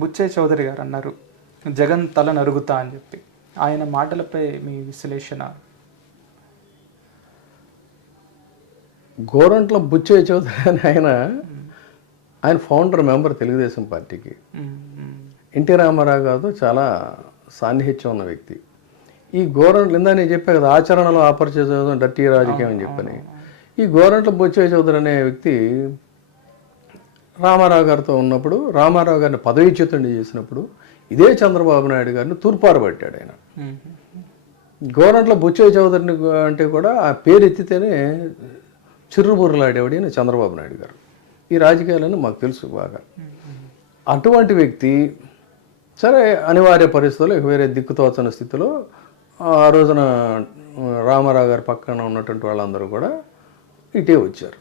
బుచ్చయ్య చౌదరి గారు అన్నారు జగన్ తల నరుగుతా అని చెప్పి. ఆయన మాటలపై మీ విశ్లేషణ? గోరంట్ల బుచ్చయ్య చౌదరి అని ఆయన ఫౌండర్ మెంబర్ తెలుగుదేశం పార్టీకి. ఎన్టీ రామారావు గారితో చాలా సాన్నిహిత్యం ఉన్న వ్యక్తి. ఈ గోరంట్ల ఇందా నేను చెప్పా కదా, ఆచరణలో ఆపరిచేయడం డర్టీ రాజకీయం అని చెప్పని. ఈ గోరంట్ల బుచ్చయ్య చౌదరి అనే వ్యక్తి రామారావు గారితో ఉన్నప్పుడు, రామారావు గారిని పదవీచ్యుతుడిని చేసినప్పుడు ఇదే చంద్రబాబు నాయుడు గారిని తూర్పారు పట్టాడు ఆయన. గోరంట్ల బుచ్చయ్య చౌదరిని అంటే కూడా ఆ పేరు ఎత్తితేనే చిర్రుబుర్రలాడేవాడి అని చంద్రబాబు నాయుడు గారు. ఈ రాజకీయాలని మాకు తెలుసు బాగా. అటువంటి వ్యక్తి సరే అనివార్య పరిస్థితుల్లో వేరే దిక్కుతోచని స్థితిలో ఆ రోజున రామారావు గారి పక్కన ఉన్నటువంటి వాళ్ళందరూ కూడా ఇటే వచ్చారు.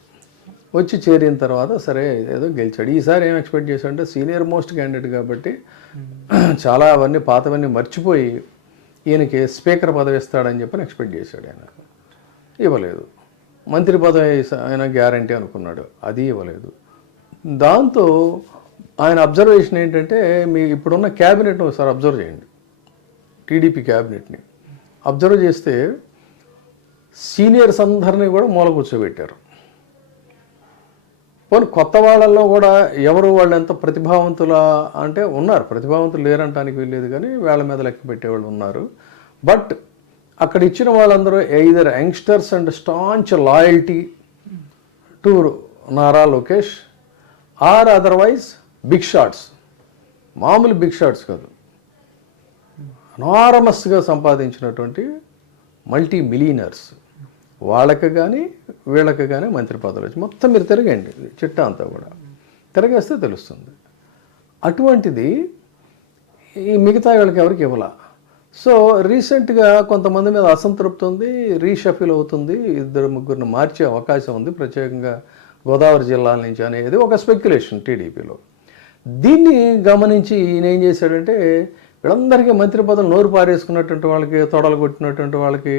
వచ్చి చేరిన తర్వాత సరే ఏదో గెలిచాడు. ఈసారి ఏం ఎక్స్పెక్ట్ చేశాడంటే సీనియర్ మోస్ట్ క్యాండిడేట్ కాబట్టి చాలా అవన్నీ పాతవన్నీ మర్చిపోయి ఈయనకి స్పీకర్ పదవి ఇస్తాడని చెప్పని ఎక్స్పెక్ట్ చేశాడు. ఆయన ఇవ్వలేదు. మంత్రి పదవి ఆయన గ్యారంటీ అనుకున్నాడు, అది ఇవ్వలేదు. దాంతో ఆయన అబ్జర్వేషన్ ఏంటంటే, మీ ఇప్పుడున్న క్యాబినెట్ని ఒకసారి అబ్జర్వ్ చేయండి. టీడీపీ క్యాబినెట్ని అబ్జర్వ్ చేస్తే సీనియర్స్ అందరినీ కూడా మూల కూర్చోబెట్టారు. పోనీ కొత్త వాళ్ళల్లో కూడా ఎవరు వాళ్ళు ఎంత ప్రతిభావంతులా అంటే ఉన్నారు, ప్రతిభావంతులు లేరంటానికి వెళ్ళేది కానీ వేళ్ల మీద లెక్క పెట్టేవాళ్ళు ఉన్నారు. బట్ అక్కడ ఇచ్చిన వాళ్ళందరూ either youngsters and staunch loyalty to Nara Lokesh or otherwise big shots. మామూలు బిగ్ షాట్స్ కాదు, అనారమస్గా సంపాదించినటువంటి మల్టీ మిలియనర్స్. వాళ్ళకి కానీ వీళ్ళకి కానీ మంత్రి పదవులు వచ్చి మొత్తం మీరు తిరగండి చిట్టా అంతా కూడా తిరగేస్తే తెలుస్తుంది. అటువంటిది ఈ మిగతా వీళ్ళకి ఎవరికి ఇవ్వాల. సో రీసెంట్గా కొంతమంది మీద అసంతృప్తి ఉంది, రీషఫిల్ అవుతుంది, 2-3 మార్చే అవకాశం ఉంది, ప్రత్యేకంగా గోదావరి జిల్లాల నుంచి అనేది ఒక స్పెక్యులేషన్ టీడీపీలో. దీన్ని గమనించి ఈయన ఏం చేశాడంటే వీళ్ళందరికీ మంత్రి పదవులు నోరు పారేసుకున్నటువంటి వాళ్ళకి, తొడలు కొట్టినటువంటి వాళ్ళకి,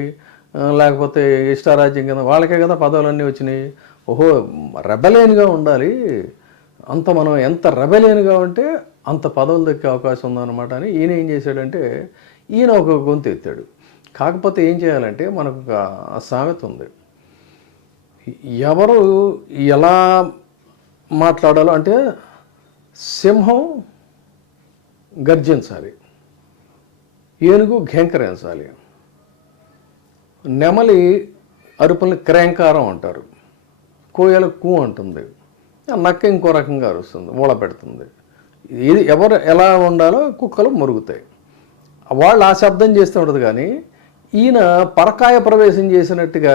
లేకపోతే ఇష్టారాజ్యం కింద వాళ్ళకే కదా పదవులన్నీ వచ్చినాయి. ఓహో రెబెలియన్గా ఉండాలి, అంత మనం ఎంత రెబెలియన్గా ఉంటే అంత పదవులు దక్కే అవకాశం ఉందన్నమాట అని ఈయన ఏం చేశాడంటే ఈయన ఒక గొంతు ఎత్తాడు. కాకపోతే ఏం చేయాలంటే మనకు ఒక సామెత ఉంది, ఎవరు ఎలా మాట్లాడాలో అంటే సింహం గర్జించాలి, ఏనుగు ఘేంకరించాలి, నెమలి అరుపుల్ని క్రేంకారం అంటారు, కోయల కూ అంటుంది, నక్క ఇంకో రకంగా అరుస్తుంది, ఊళ పెడుతుంది. ఇది ఎవరు ఎలా ఉండాలో కుక్కలు మురుగుతాయి. వాళ్ళు ఆ శబ్దం చేస్తూ ఉంటుంది. కానీ ఈయన పరకాయ ప్రవేశం చేసినట్టుగా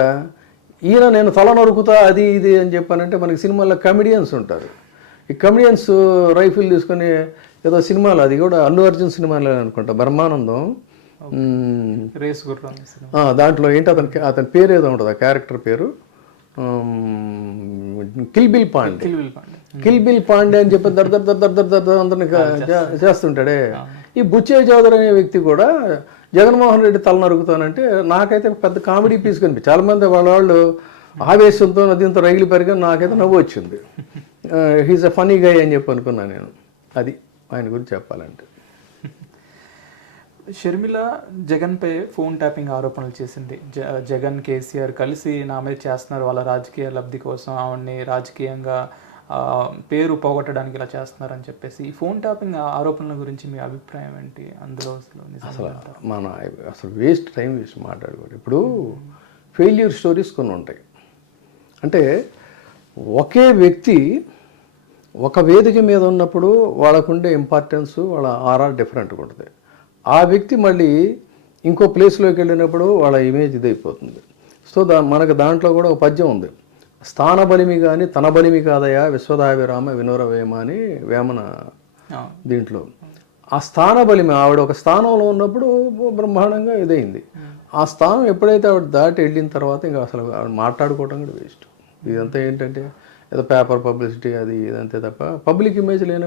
ఈయన నేను తల నరుకుతా అది ఇది అని చెప్పానంటే మనకి సినిమాల్లో కమెడియన్స్ ఉంటారు. ఈ కమెడియన్స్ రైఫిల్ తీసుకొని ఏదో సినిమాలు, అది కూడా అల్లు అర్జున్ సినిమాలో అనుకుంటా, బ్రహ్మానందం రేస్ గుర్రం దాంట్లో ఏంటి అతని పేరు ఏదో ఉంటుంది, ఆ క్యారెక్టర్ పేరు కిల్బిల్ పాండే అని చెప్పి దర్ అందరిని చేస్తుంటాడే. ఈ బుచ్చయ్య చౌదరి అనే వ్యక్తి కూడా జగన్మోహన్ రెడ్డి తల నరుగుతానంటే నాకైతే పెద్ద కామెడీ పీస్ కనిపి. చాలామంది వాళ్ళు ఆవేశంతో దీంతో రైలు పెరిగి నాకైతే నవ్వు వచ్చింది. హీజ్ అ ఫనీ గై అని చెప్పి అనుకున్నాను నేను. అది ఆయన గురించి చెప్పాలంటే. షర్మిల జగన్పై ఫోన్ ట్యాపింగ్ ఆరోపణలు చేసింది. జగన్ కేసీఆర్ కలిసి నా మీద చేస్తున్నారు, వాళ్ళ రాజకీయ లబ్ధి కోసం ఆవిడ్ని రాజకీయంగా పేరు పోగొట్టడానికి ఇలా చేస్తున్నారని చెప్పేసి ఈ ఫోన్ ట్యాపింగ్ ఆరోపణల గురించి మీ అభిప్రాయం ఏంటి? అందులో అసలు వేస్ట్ టైం వేస్ట్ మాట్లాడుకోండి. ఇప్పుడు ఫెయిల్యూర్ స్టోరీస్ కొన్ని ఉంటాయి. అంటే ఒకే వ్యక్తి ఒక వేదిక మీద ఉన్నప్పుడు వాళ్ళకుండే ఇంపార్టెన్స్, వాళ్ళ ఆర్ఆర్ డిఫరెంట్గా ఉంటుంది. ఆ వ్యక్తి మళ్ళీ ఇంకో ప్లేస్లోకి వెళ్ళినప్పుడు వాళ్ళ ఇమేజ్ ఇదైపోతుంది. సో మనకు దాంట్లో కూడా ఒక పద్యం ఉంది, స్థాన బలిమి కానీ తన బలిమి కాదయా విశ్వదాభిరామ వినోరవేమ అని వేమన దీంట్లో. ఆ స్థాన బలిమి ఆవిడ ఒక స్థానంలో ఉన్నప్పుడు బ్రహ్మాండంగా ఇదైంది. ఆ స్థానం ఎప్పుడైతే ఆవిడ దాటి వెళ్ళిన తర్వాత ఇంకా అసలు ఆవిడ మాట్లాడుకోవటం కూడా వేస్ట్. ఇదంతా ఏంటంటే ఏదో పేపర్ పబ్లిసిటీ అది ఇదంతే తప్ప పబ్లిక్ ఇమేజ్ లేనప్పుడు